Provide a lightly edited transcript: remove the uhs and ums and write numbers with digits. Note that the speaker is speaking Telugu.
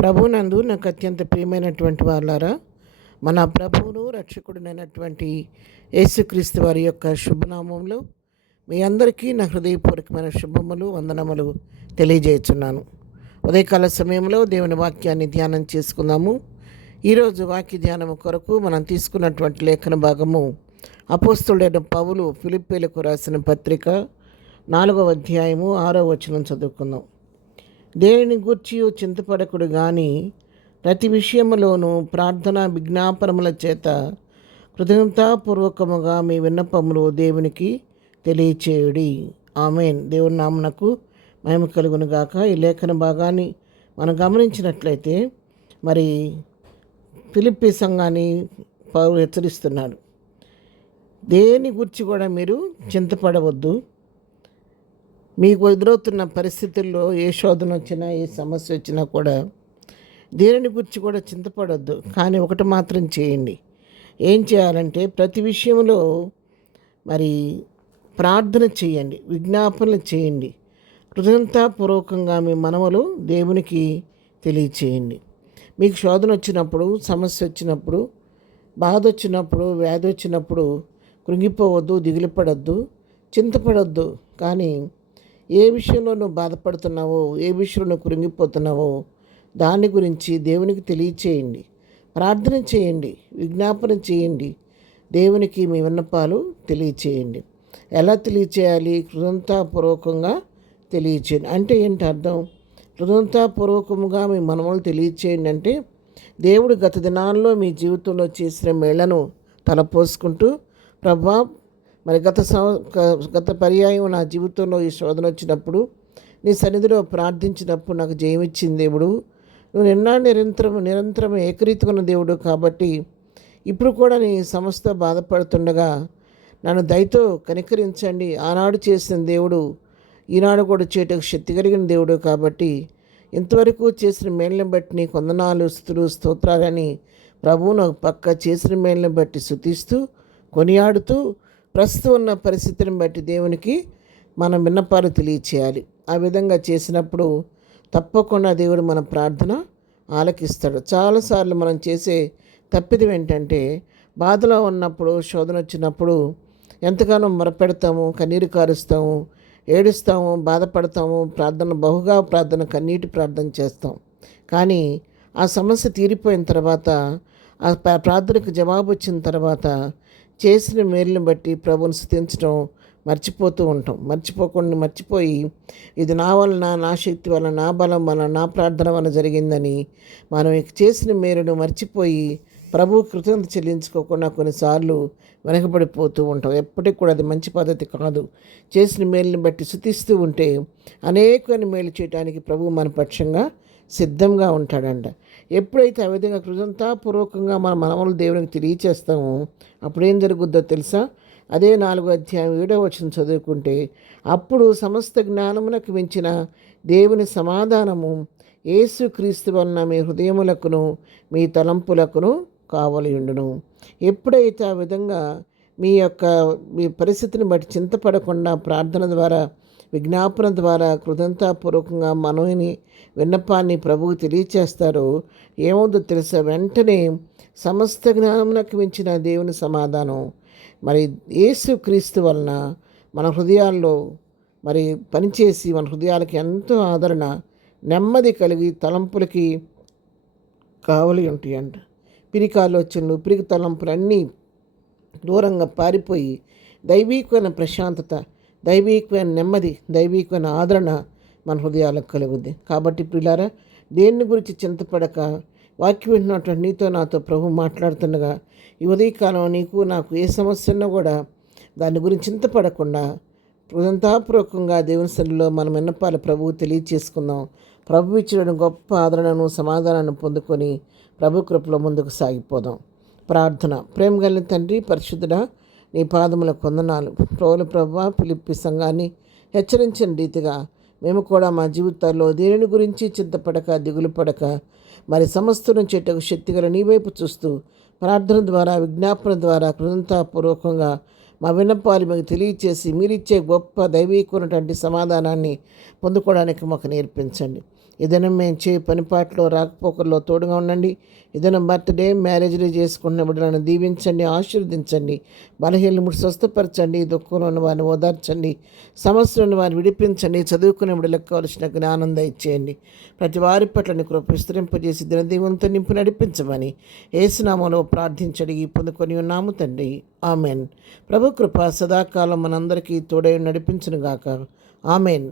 ప్రభునందు నాకు అత్యంత ప్రియమైనటువంటి వాళ్ళారా, మన ప్రభువును రక్షకుడినైనటువంటి యేసుక్రీస్తు వారి యొక్క శుభనామంలో మీ అందరికీ నా హృదయపూర్వకమైన శుభములు వందనములు తెలియజేస్తున్నాను. ఉదయకాల సమయంలో దేవుని వాక్యాన్ని ధ్యానం చేసుకుందాము. ఈరోజు వాక్య ధ్యానము కొరకు మనం తీసుకున్నటువంటి లేఖన భాగము అపోస్తలుడైన పౌలు ఫిలిప్పీలకు రాసిన పత్రిక 4వ అధ్యాయము 6వ వచనం చదువుకుందాం. దేనిని గూర్చి చింతపడకుడు గాని ప్రతి విషయములోనూ ప్రార్థన విజ్ఞాపనముల చేత కృతజ్ఞతాపూర్వకముగా మీ విన్నపములు దేవునికి తెలియచేయుడి. ఆమేన్. దేవుని నామమునకు మహిమ కలుగును గాక. ఈ లేఖన భాగాన్ని మనం గమనించినట్లయితే మరి ఫిలిప్పీ సంఘాన్ని పౌలు హెచ్చరిస్తున్నాడు. దేని గురించి కూడా మీరు చింతపడవద్దు. మీకు ఎదురవుతున్న పరిస్థితుల్లో ఏ శోధన వచ్చినా ఏ సమస్య వచ్చినా కూడా దేనిని గురించి కూడా చింతపడొద్దు. కానీ ఒకటి మాత్రం చేయండి. ఏం చేయాలంటే ప్రతి విషయంలో మరి ప్రార్థన చేయండి, విజ్ఞాపనలు చేయండి, కృతజ్ఞతాపూర్వకంగా మీ మనవలు దేవునికి తెలియచేయండి. మీకు శోధన వచ్చినప్పుడు, సమస్య వచ్చినప్పుడు, బాధ వచ్చినప్పుడు, వ్యాధి వచ్చినప్పుడు కృంగిపోవద్దు, దిగులుపడొద్దు, చింతపడొద్దు. కానీ ఏ విషయంలో నువ్వు బాధపడుతున్నావో, ఏ విషయంలో నువ్వు కృంగిపోతున్నావో దాని గురించి దేవునికి తెలియచేయండి, ప్రార్థన చేయండి, విజ్ఞాపన చేయండి, దేవునికి మీ విన్నపాలు తెలియచేయండి. ఎలా తెలియచేయాలి? కృతజ్ఞతాపూర్వకంగా తెలియచేయండి. అంటే ఏంటి అర్థం? కృతజ్ఞతాపూర్వకంగా మీ మనములు తెలియచేయండి అంటే దేవుడు గత దినాల్లో మీ జీవితంలో చేసిన మేళ్లను తలపోసుకుంటూ, ప్రభువా, మరి గత పర్యాయం నా జీవితంలో ఈ శోధన వచ్చినప్పుడు నీ సన్నిధిలో ప్రార్థించినప్పుడు నాకు జయమిచ్చింది దేవుడు. నువ్వు నిరంతరం ఏకరీతిగా దేవుడు కాబట్టి ఇప్పుడు కూడా నీ సమస్త బాధపడుతుండగా నన్ను దయతో కనికరించండి. ఆనాడు చేసిన దేవుడు ఈనాడు కూడా చేయటకు శక్తి కలిగిన దేవుడు కాబట్టి ఇంతవరకు చేసిన మేళ్ళని బట్టి నీ కొందనాలు స్తోత్రాలని ప్రభువును పక్క చేసిన మేళ్ళని బట్టి స్తుతిస్తూ కొనియాడుతూ ప్రస్తుతం ఉన్న పరిస్థితిని బట్టి దేవునికి మనం విన్నపాలు తెలియచేయాలి. ఆ విధంగా చేసినప్పుడు తప్పకుండా దేవుడు మన ప్రార్థన ఆలకిస్తాడు. చాలాసార్లు మనం చేసే తప్పిదం ఏంటంటే బాధలో ఉన్నప్పుడు, శోధన వచ్చినప్పుడు ఎంతగానో మొరపెడతాము, కన్నీరు కారుస్తాము, ఏడుస్తాము, బాధపడతాము, ప్రార్థన కన్నీటి ప్రార్థన చేస్తాం. కానీ ఆ సమస్య తీరిపోయిన తర్వాత, ఆ ప్రార్థనకు జవాబు వచ్చిన తర్వాత చేసిన మేలుని బట్టి ప్రభువుని స్తుతించడం మర్చిపోతూ ఉంటాం. మర్చిపోయి ఇది నా వలన, నా శక్తి వలన, నా బలం వలన, నా ప్రార్థన వలన జరిగిందని మనం చేసిన మేలును మర్చిపోయి ప్రభువు కృతజ్ఞత చెల్లించుకోకుండా కొన్నిసార్లు వెనకబడిపోతూ ఉంటాం. ఎప్పటికి కూడా అది మంచి పద్ధతి కాదు. చేసిన మేలుని బట్టి స్తుతిస్తూ ఉంటే అనేకమైన మేలు చేయడానికి ప్రభువు మన పక్షంగా సిద్ధంగా ఉంటాడంట. ఎప్పుడైతే ఆ విధంగా కృతజ్ఞతాపూర్వకంగా మన మనవలు దేవునికి తెలియచేస్తామో అప్పుడేం జరుగుద్దో తెలుసా? అదే 4వ అధ్యాయం 7వ వచనం చదువుకుంటే, అప్పుడు సమస్త జ్ఞానమునకు మించిన దేవుని సమాధానము యేసుక్రీస్తు వలన మీ హృదయములకును మీ తలంపులకును కావలియుండును. ఎప్పుడైతే ఆ విధంగా మీ పరిస్థితిని బట్టి చింతపడకుండా ప్రార్థన ద్వారా, విజ్ఞాపన ద్వారా కృతజ్ఞతాపూర్వకంగా మనోని విన్నపాన్ని ప్రభువు తెలియచేస్తారో ఏమవుతుందో తెలుసా? వెంటనే సమస్త జ్ఞానమునకు మించిన దేవుని సమాధానం మరి యేసుక్రీస్తు వలన మన హృదయాల్లో మరి పనిచేసి మన హృదయాలకి ఎంతో ఆదరణ, నెమ్మది కలిగి తలంపులకి కావలి ఉంటాయంట. పిరికి ఆలోచనలు, పిరికి తలంపులు అన్నీ దూరంగా పారిపోయి దైవీకమైన ప్రశాంతత, దైవీకమైన నెమ్మది, దైవీకమైన ఆదరణ మన హృదయాలకు కలుగుద్ది. కాబట్టి ప్రియులారా, దేన్ని గురించి చింతపడక వాక్యం వింటున్నటువంటి నీతో నాతో ప్రభు మాట్లాడుతుండగా ఈ ఉదయకాలం నీకు నాకు ఏ సమస్య ఉన్నా కూడా దాని గురించి చింతపడకుండా కృతజ్ఞతాపూర్వకంగా దేవుని సన్నిధిలో మనం విన్నపాలు ప్రభువు తెలియచేసుకుందాం. ప్రభు ఇచ్చిన గొప్ప ఆదరణను, సమాధానాన్ని పొందుకొని ప్రభు కృపలో ముందుకు సాగిపోదాం. ప్రార్థన. ప్రేమ కలిగిన తండ్రి, పరిశుద్ధుడా, నీ పాదములకు వందనాలు. ప్రభువా, ఫిలిప్పీ సంఘాన్ని హెచ్చరించిన రీతిగా మేము కూడా మా జీవితాల్లో దేనిని గురించి చింతపడక, దిగులు పడక, మరి సమస్తను చెట్టకు శక్తిగల నీ వైపు చూస్తూ ప్రార్థన ద్వారా, విజ్ఞాపన ద్వారా కృతజ్ఞతాపూర్వకంగా మా విన్నపాలు మీకు తెలియచేసి మీరిచ్చే గొప్ప దైవీకమైనటువంటి సమాధానాన్ని పొందుకోవడానికి మాకు నేర్పించండి. ఏదైనా మేము చే పనిపాట్లో రాకపోకల్లో తోడుగా ఉండండి. ఏదైనా బర్త్డే మ్యారేజ్లు చేసుకున్న బిడ్డలను దీవించండి, ఆశీర్వదించండి. బలహీనము స్వస్థపరచండి, దుఃఖంలో ఉన్న వారిని ఓదార్చండి, సమస్యలను ఉన్న వారిని విడిపించండి. చదువుకునే బిడ్డలకు కావలసిన జ్ఞానం దయచేయండి. ప్రతి వారి పట్ల నీ కృప విస్తరింపజేసి దినదీవంతో నింపు నడిపించమని యేసునామములో ప్రార్థించడి పొందుకొని ఉన్నాము తండ్రి. ఆమెన్. ప్రభు కృప సదాకాలం మనందరికీ తోడై నడిపించునుగాక. ఆమెన్.